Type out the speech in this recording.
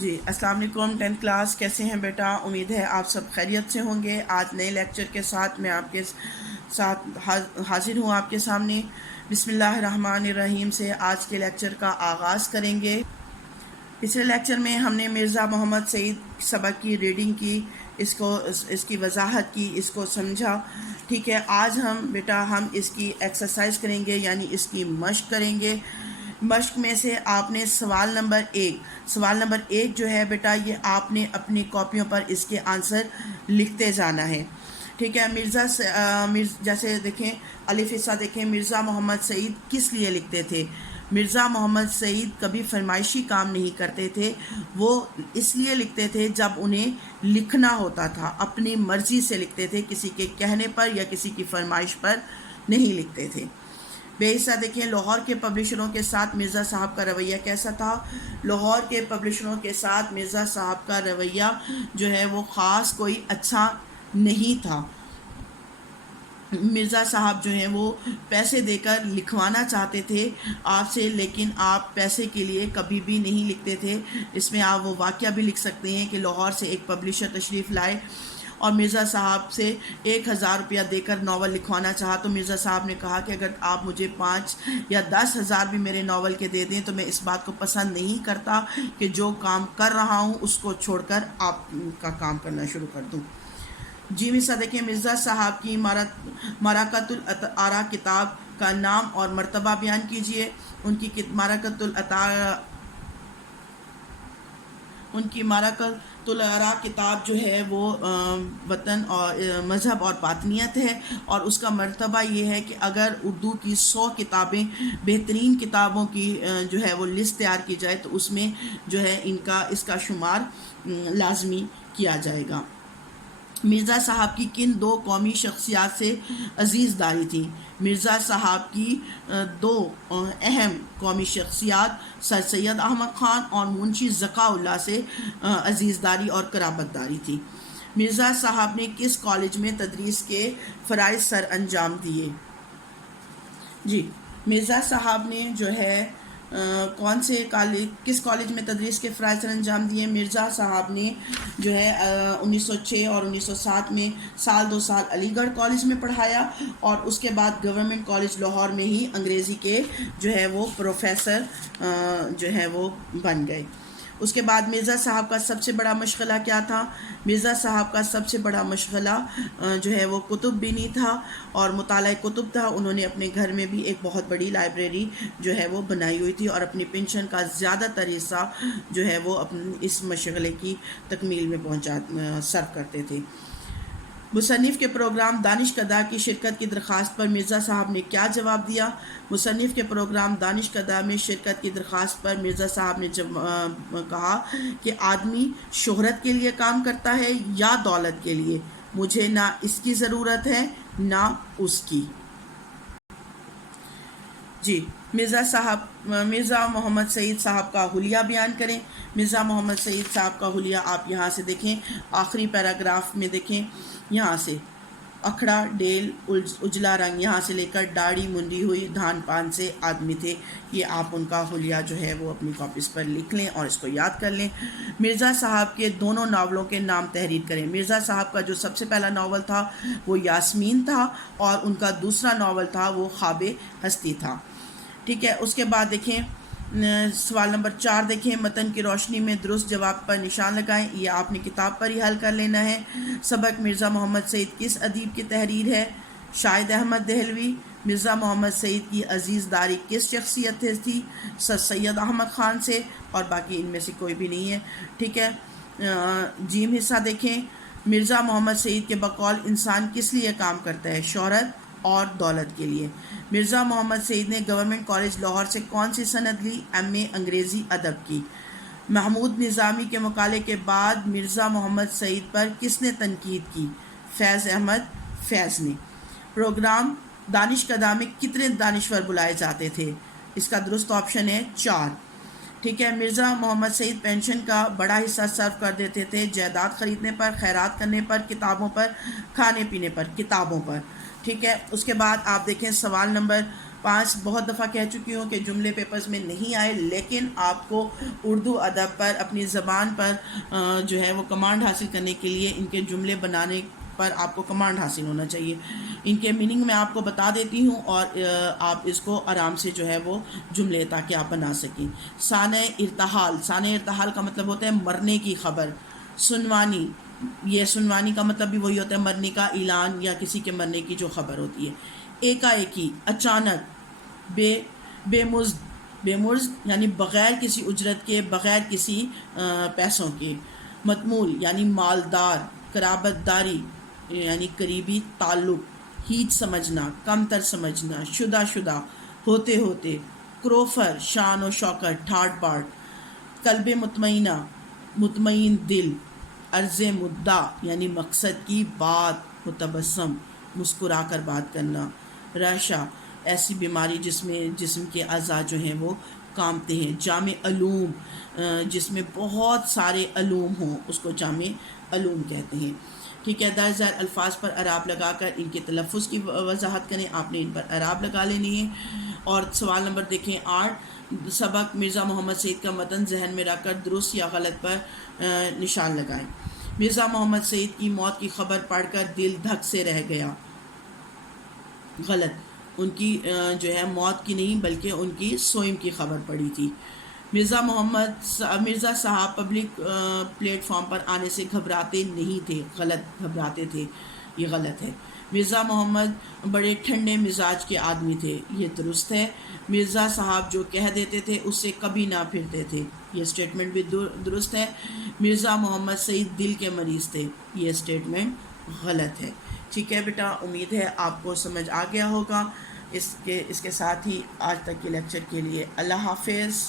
جی السلام علیکم 10th class, کیسے ہیں بیٹا؟ امید ہے آپ سب خیریت سے ہوں گے۔ آج نئے لیکچر کے ساتھ میں آپ کے ساتھ حاضر ہوں آپ کے سامنے۔ بسم اللہ الرحمن الرحیم سے آج کے لیکچر کا آغاز کریں گے۔ پچھلے لیکچر میں ہم نے مرزا محمد سعید سبق کی ریڈنگ کی، اس کی وضاحت کی، اس کو سمجھا۔ ٹھیک ہے، آج ہم اس کی ایکسرسائز کریں گے، یعنی اس کی مشق کریں گے۔ مشق میں سے آپ نے سوال نمبر ایک جو ہے بیٹا، یہ آپ نے اپنی کاپیوں پر اس کے آنسر لکھتے جانا ہے۔ ٹھیک ہے، جیسے دیکھیں الف حصہ دیکھیں، مرزا محمد سعید کس لیے لکھتے تھے؟ مرزا محمد سعید کبھی فرمائشی کام نہیں کرتے تھے، وہ اس لیے لکھتے تھے جب انہیں لکھنا ہوتا تھا، اپنی مرضی سے لکھتے تھے، کسی کے کہنے پر یا کسی کی فرمائش پر نہیں لکھتے تھے۔ بے حصہ دیکھیں، لاہور کے پبلشروں کے ساتھ مرزا صاحب کا رویہ کیسا تھا؟ لاہور کے پبلشروں کے ساتھ مرزا صاحب کا رویہ جو ہے وہ خاص کوئی اچھا نہیں تھا۔ مرزا صاحب جو ہیں وہ پیسے دے کر لکھوانا چاہتے تھے آپ سے، لیکن آپ پیسے کے لیے کبھی بھی نہیں لکھتے تھے۔ اس میں آپ وہ واقعہ بھی لکھ سکتے ہیں کہ لاہور سے ایک پبلشر تشریف لائے اور مرزا صاحب سے 1000 روپیہ دے کر ناول لکھوانا چاہا، تو مرزا صاحب نے کہا کہ اگر آپ مجھے 5 یا 10,000 بھی میرے ناول کے دے دیں تو میں اس بات کو پسند نہیں کرتا کہ جو کام کر رہا ہوں اس کو چھوڑ کر آپ کا کام کرنا شروع کر دوں۔ جی مثلا دیکھیں، مرزا صاحب کی ماراکت الارا کتاب کا نام اور مرتبہ بیان کیجئے۔ ان کی ماراکت الارا کتاب جو ہے وہ وطن اور مذہب اور باطنیت ہے، اور اس کا مرتبہ یہ ہے کہ اگر اردو کی 100 کتابیں بہترین کتابوں کی جو ہے وہ لسٹ تیار کی جائے تو اس میں جو ہے اس کا شمار لازمی کیا جائے گا۔ مرزا صاحب کی کن 2 قومی شخصیات سے عزیز داری تھی؟ مرزا صاحب کی 2 اہم قومی شخصیات سر سید احمد خان اور منشی ذکا اللہ سے عزیز داری اور قرابت داری تھی۔ مرزا صاحب نے کس کالج میں تدریس کے فرائض سر انجام دیے؟ جی مرزا صاحب نے جو ہے کس کالج میں تدریس کے فرائض سر انجام دیے؟ مرزا صاحب نے جو ہے 1906 اور 1907 میں 2 سال علی گڑھ کالج میں پڑھایا، اور اس کے بعد گورنمنٹ کالج لاہور میں ہی انگریزی کے جو ہے وہ پروفیسر جو ہے وہ بن گئے۔ اس کے بعد مرزا صاحب کا سب سے بڑا مشغلہ کیا تھا؟ مرزا صاحب کا سب سے بڑا مشغلہ جو ہے وہ کتب بینی تھا اور مطالعہ کتب تھا۔ انہوں نے اپنے گھر میں بھی ایک بہت بڑی لائبریری جو ہے وہ بنائی ہوئی تھی، اور اپنی پینشن کا زیادہ تر حصہ جو ہے وہ اس مشغلے کی تکمیل میں صرف کرتے تھے۔ مصنف کے پروگرام دانش کدہ کی شرکت کی درخواست پر مرزا صاحب نے کیا جواب دیا؟ مصنف کے پروگرام دانش کدہ میں شرکت کی درخواست پر مرزا صاحب نے کہا کہ آدمی شہرت کے لیے کام کرتا ہے یا دولت کے لیے؟ مجھے نہ اس کی ضرورت ہے نہ اس کی۔ جی مرزا محمد سعید صاحب کا حلیہ بیان کریں۔ مرزا محمد سعید صاحب کا حلیہ آپ یہاں سے دیکھیں، آخری پیراگراف میں دیکھیں، یہاں سے اکھڑا ڈیل اجلا رنگ، یہاں سے لے کر داڑھی منڈی ہوئی دھان پان سے آدمی تھے۔ یہ آپ ان کا حلیہ جو ہے وہ اپنی کاپیز پر لکھ لیں اور اس کو یاد کر لیں۔ مرزا صاحب کے دونوں ناولوں کے نام تحریر کریں۔ مرزا صاحب کا جو سب سے پہلا ناول تھا وہ یاسمین تھا، اور ان کا دوسرا ناول تھا وہ خواب ہستی تھا۔ ٹھیک ہے، اس کے بعد دیکھیں سوال نمبر 4 دیکھیں، متن کی روشنی میں درست جواب پر نشان لگائیں۔ یہ آپ نے کتاب پر ہی حل کر لینا ہے۔ سبق مرزا محمد سعید کس ادیب کی تحریر ہے؟ شاہد احمد دہلوی۔ مرزا محمد سعید کی عزیز داری کس شخصیت سے تھی؟ سر سید احمد خان سے، اور باقی ان میں سے کوئی بھی نہیں ہے۔ ٹھیک ہے، جیم حصہ دیکھیں، مرزا محمد سعید کے بقول انسان کس لیے کام کرتا ہے؟ شہرت اور دولت کے لیے۔ مرزا محمد سعید نے گورنمنٹ کالج لاہور سے کون سی سند لی؟ ایم اے انگریزی ادب کی۔ محمود نظامی کے مقالے کے بعد مرزا محمد سعید پر کس نے تنقید کی؟ فیض احمد فیض نے۔ پروگرام دانش کدہ میں کتنے دانشور بلائے جاتے تھے؟ اس کا درست آپشن ہے 4۔ ٹھیک ہے، مرزا محمد سعید پینشن کا بڑا حصہ صرف کر دیتے تھے جائیداد خریدنے پر، خیرات کرنے پر، کتابوں پر، کھانے پینے پر، کتابوں پر۔ ٹھیک ہے، اس کے بعد آپ دیکھیں سوال نمبر 5 بہت دفعہ کہہ چکی ہوں کہ جملے پیپرز میں نہیں آئے، لیکن آپ کو اردو ادب پر اپنی زبان پر جو ہے وہ کمانڈ حاصل کرنے کے لیے ان کے جملے بنانے پر آپ کو کمانڈ حاصل ہونا چاہیے۔ ان کے میننگ میں آپ کو بتا دیتی ہوں اور آپ اس کو آرام سے جو ہے وہ جملے تاکہ آپ بنا سکیں۔ سانع ارتحال، سانع ارتحال کا مطلب ہوتا ہے مرنے کی خبر۔ سنوانی، یہ سنوانی کا مطلب بھی وہی ہوتا ہے مرنے کا اعلان یا کسی کے مرنے کی جو خبر ہوتی ہے۔ ایکا ایکی، اچانک۔ بے مزد، بے مزد یعنی بغیر کسی اجرت کے، بغیر کسی پیسوں کے۔ متمول یعنی مالدار۔ قرابت داری یعنی قریبی تعلق۔ ہیچ سمجھنا، کم تر سمجھنا۔ شدہ، ہوتے ہوتے۔ کروفر، شان و شوکت، ٹھاٹ باٹ۔ قلب مطمئنہ، مطمئن دل۔ عرض مدعا یعنی مقصد کی بات، متبسم مسکرا کر بات کرنا۔ رشا، ایسی بیماری جس میں جسم کے اعضاء جو ہیں وہ کامتے ہیں۔ جامع علوم، جس میں بہت سارے علوم ہوں اس کو جامع علوم کہتے ہیں۔ ٹھیک ہے، درج ذیل الفاظ پر اعراب لگا کر ان کے تلفظ کی وضاحت کریں۔ آپ نے ان پر اعراب لگا لینی ہے۔ اور سوال نمبر دیکھیں 8، سبق مرزا محمد سعید کا متن ذہن میں رکھ کر درست یا غلط پر نشان لگائیں۔ مرزا محمد سعید کی موت کی خبر پڑھ کر دل دھک سے رہ گیا۔ غلط، ان کی جو ہے موت کی نہیں بلکہ ان کی سوئم کی خبر پڑی تھی۔ مرزا صاحب پبلک پلیٹ فارم پر آنے سے گھبراتے نہیں تھے۔ غلط، گھبراتے تھے، یہ غلط ہے۔ مرزا محمد بڑے ٹھنڈے مزاج کے آدمی تھے، یہ درست ہے۔ مرزا صاحب جو کہہ دیتے تھے اس سے کبھی نہ پھرتے تھے، یہ اسٹیٹمنٹ بھی درست ہے۔ مرزا محمد سعید دل کے مریض تھے، یہ اسٹیٹمنٹ غلط ہے۔ ٹھیک ہے بیٹا، امید ہے آپ کو سمجھ آ گیا ہوگا۔ اس کے ساتھ ہی آج تک کے لیکچر کے لیے اللہ حافظ۔